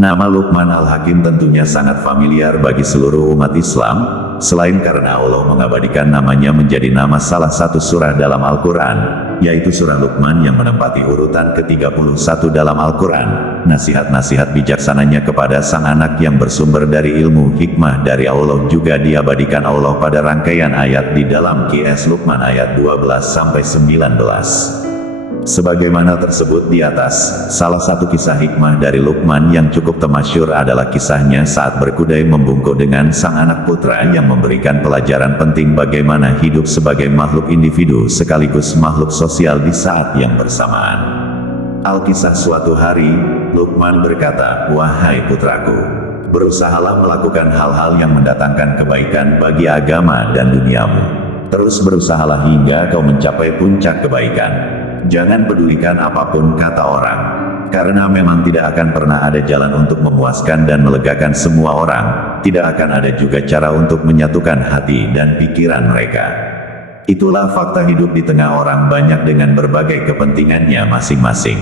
Nama Luqman Al-Hakim tentunya sangat familiar bagi seluruh umat Islam, selain karena Allah mengabadikan namanya menjadi nama salah satu surah dalam Al-Quran, yaitu surah Luqman yang menempati urutan ke-31 dalam Al-Quran. Nasihat-nasihat bijaksananya kepada sang anak yang bersumber dari ilmu hikmah dari Allah juga diabadikan Allah pada rangkaian ayat di dalam QS Luqman ayat 12-19. Sebagaimana tersebut di atas, salah satu kisah hikmah dari Luqman yang cukup termasyhur adalah kisahnya saat berkudai membungkuk dengan sang anak putra yang memberikan pelajaran penting bagaimana hidup sebagai makhluk individu sekaligus makhluk sosial di saat yang bersamaan. Alkisah suatu hari, Luqman berkata, "Wahai putraku, berusahalah melakukan hal-hal yang mendatangkan kebaikan bagi agama dan duniamu. Terus berusahalah hingga kau mencapai puncak kebaikan. Jangan pedulikan apapun kata orang, karena memang tidak akan pernah ada jalan untuk memuaskan dan melegakan semua orang, tidak akan ada juga cara untuk menyatukan hati dan pikiran mereka. Itulah fakta hidup di tengah orang banyak dengan berbagai kepentingannya masing-masing.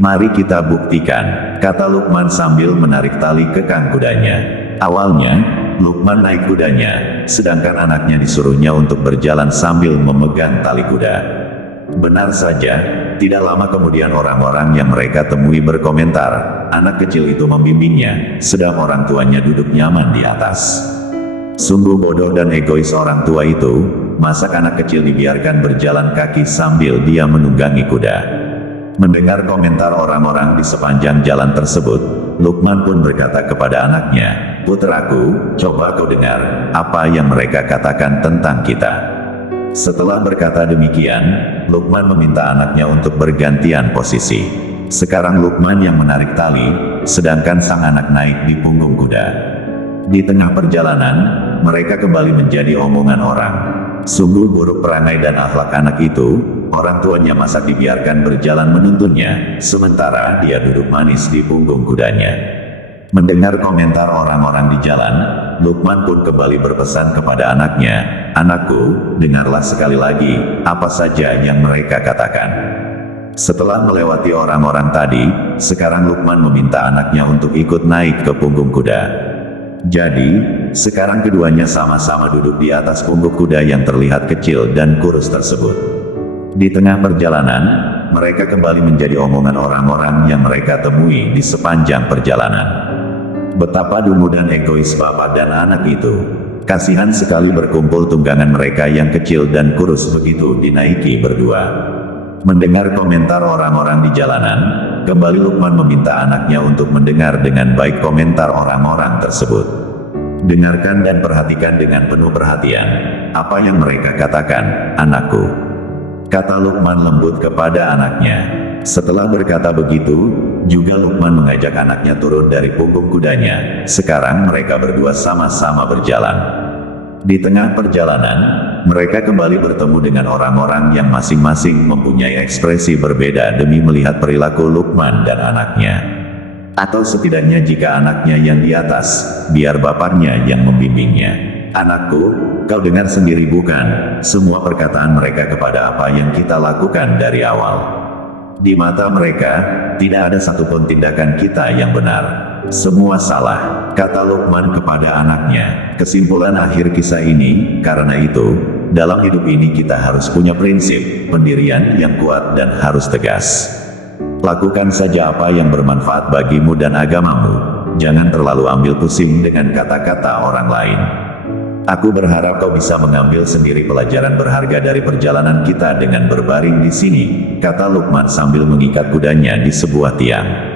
Mari kita buktikan," kata Luqman sambil menarik tali kekang kudanya. Awalnya, Luqman naik kudanya, sedangkan anaknya disuruhnya untuk berjalan sambil memegang tali kuda. Benar saja, tidak lama kemudian orang-orang yang mereka temui berkomentar, anak kecil itu membimbingnya, sedang orang tuanya duduk nyaman di atas. Sungguh bodoh dan egois orang tua itu, masa anak kecil dibiarkan berjalan kaki sambil dia menunggangi kuda. Mendengar komentar orang-orang di sepanjang jalan tersebut, Luqman pun berkata kepada anaknya, "Putraku, coba kau dengar, apa yang mereka katakan tentang kita." Setelah berkata demikian, Luqman meminta anaknya untuk bergantian posisi. Sekarang Luqman yang menarik tali, sedangkan sang anak naik di punggung kuda. Di tengah perjalanan, mereka kembali menjadi omongan orang. Sungguh buruk perangai dan akhlak anak itu, orang tuanya masa dibiarkan berjalan menuntunnya, sementara dia duduk manis di punggung kudanya. Mendengar komentar orang-orang di jalan, Luqman pun kembali berpesan kepada anaknya, "Anakku, dengarlah sekali lagi, apa saja yang mereka katakan." Setelah melewati orang-orang tadi, sekarang Luqman meminta anaknya untuk ikut naik ke punggung kuda. Jadi, sekarang keduanya sama-sama duduk di atas punggung kuda yang terlihat kecil dan kurus tersebut. Di tengah perjalanan, mereka kembali menjadi omongan orang-orang yang mereka temui di sepanjang perjalanan. Betapa dungu dan egois bapak dan anak itu. Kasihan sekali berkumpul tunggangan mereka yang kecil dan kurus begitu dinaiki berdua. Mendengar komentar orang-orang di jalanan, kembali Luqman meminta anaknya untuk mendengar dengan baik komentar orang-orang tersebut. Dengarkan dan perhatikan dengan penuh perhatian, apa yang mereka katakan, anakku, kata Luqman lembut kepada anaknya. Setelah berkata begitu, juga Luqman mengajak anaknya turun dari punggung kudanya. Sekarang mereka berdua sama-sama berjalan. Di tengah perjalanan, mereka kembali bertemu dengan orang-orang yang masing-masing mempunyai ekspresi berbeda demi melihat perilaku Luqman dan anaknya. Atau setidaknya jika anaknya yang di atas, biar bapaknya yang membimbingnya. "Anakku, kau dengar sendiri bukan, semua perkataan mereka kepada apa yang kita lakukan dari awal. Di mata mereka, tidak ada satupun tindakan kita yang benar. Semua salah," kata Luqman kepada anaknya. Kesimpulan akhir kisah ini, karena itu, dalam hidup ini kita harus punya prinsip, pendirian yang kuat dan harus tegas. Lakukan saja apa yang bermanfaat bagimu dan agamamu. Jangan terlalu ambil pusing dengan kata-kata orang lain. Aku berharap kau bisa mengambil sendiri pelajaran berharga dari perjalanan kita dengan berbaring di sini, kata Luqman sambil mengikat kudanya di sebuah tiang.